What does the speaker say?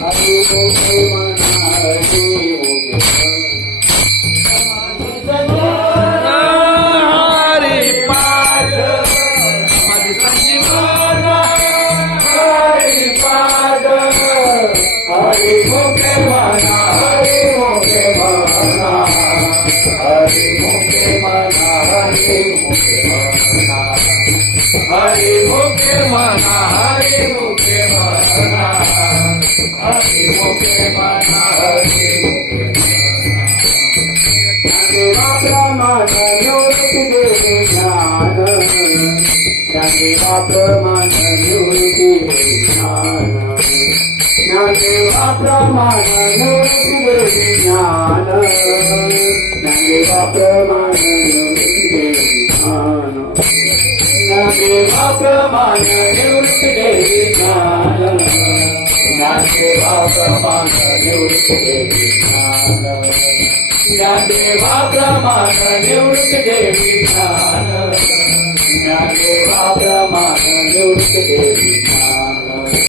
हरि मुखे मना हरि मुखे हरि पाठ माझी संजीवन हरि पाद हरि मुखे मना हरि मुखे मना हरि मुखे मना हरि मुखे मना हरि मुखे मना हरि मुखे मना हरि मुखे मना हरि मुखे देवा प्रमाण निवृत्ती देवी ज्ञान ज्ञानदेवा प्रमाण निवृत्ती देवी ज्ञान ज्ञानदेवा प्रमाण निवृत्ती देवी ज्ञान ज्ञानदेवा प्रमाण निवृत्ती देवी ज्ञान ज्ञानदेवा प्रमाण निवृत्ती देवी ज्ञान ज्ञानदेवा प्रमाण निवृत्ती देवी ज्ञान ज्ञानदेवा प्रमाण निवृत्ती देवी ज्ञान ज्ञानदेवा प्रमाण निवृत्ती देवी ज्ञान